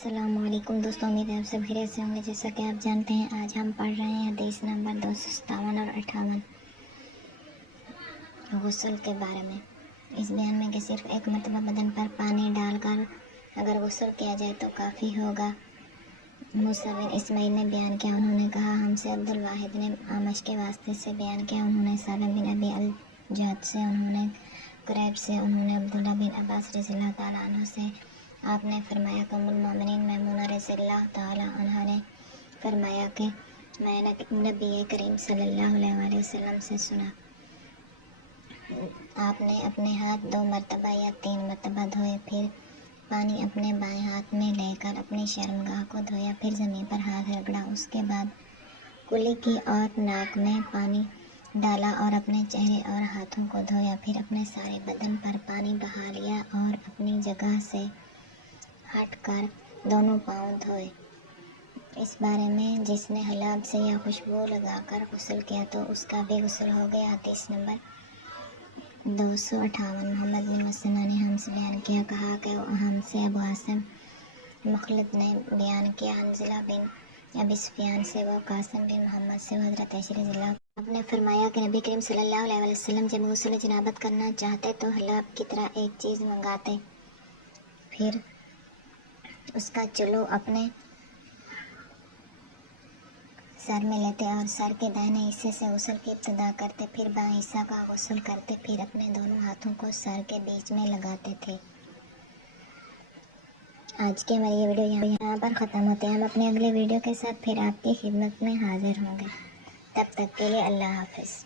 السلام علیکم دوستوں، امید ہے آپ سب خیریت سے ہوں گے۔ جیسا کہ آپ جانتے ہیں، آج ہم پڑھ رہے ہیں حدیث نمبر 257 اور 58 غسل کے بارے میں۔ اس بیان میں کہ صرف ایک مرتبہ بدن پر پانی ڈال کر اگر غسل کیا جائے تو کافی ہوگا۔ موسیٰ بن اسماعیل نے بیان کیا، انہوں نے کہا ہم سے عبد الواحد نے اعمش کے واسطے سے بیان کیا، انہوں نے سالم بن ابی الجعد سے، انہوں نے قریب سے، انہوں نے عبداللہ بن عباس رضی اللہ تعالیٰ عنہ سے، آپ نے فرمایا کہ ام المومنین میمونہ رضی اللہ تعالیٰ عنہا نے فرمایا کہ میں نے نبی کریم صلی اللہ علیہ وآلہ وسلم سے سنا، آپ نے اپنے ہاتھ 2 مرتبہ یا 3 مرتبہ دھوئے، پھر پانی اپنے بائیں ہاتھ میں لے کر اپنی شرمگاہ کو دھویا، پھر زمین پر ہاتھ رگڑا، اس کے بعد کلی کی اور ناک میں پانی ڈالا اور اپنے چہرے اور ہاتھوں کو دھویا، پھر اپنے سارے بدن پر پانی بہا لیا اور اپنی جگہ سے ہٹ کر دونوں پاؤں دھوئے۔ اس بارے میں جس نے حلاب سے یا خوشبو لگا کر غسل کیا تو اس کا بھی غسل ہو گیا۔ حدیث نمبر 258 محمد بن مسنہ نے ہم سے بیان کیا، کہا کہ ہم سے ابو عاصم مخلد نے بیان کیا، حنظلہ بن ابی سفیان سے، وہ قاسم بن محمد سے، حضرت عائشہ رضی اللہ عنہا، آپ نے فرمایا کہ نبی کریم صلی اللہ علیہ وآلہ وسلم جب غسل جنابت کرنا چاہتے تو حلاب کی طرح ایک چیز منگاتے، پھر اس کا چلو اپنے سر میں لیتے اور سر کے دائنے حصے سے غسل کی ابتدا کرتے، پھر بائیں حصہ کا غسل کرتے، پھر اپنے دونوں ہاتھوں کو سر کے بیچ میں لگاتے تھے۔ آج کی ہماری یہ ویڈیو یہاں پر ختم ہوتے ہیں۔ ہم اپنے اگلے ویڈیو کے ساتھ پھر آپ کی خدمت میں حاضر ہوں گے۔ تب تک کے لیے اللہ حافظ۔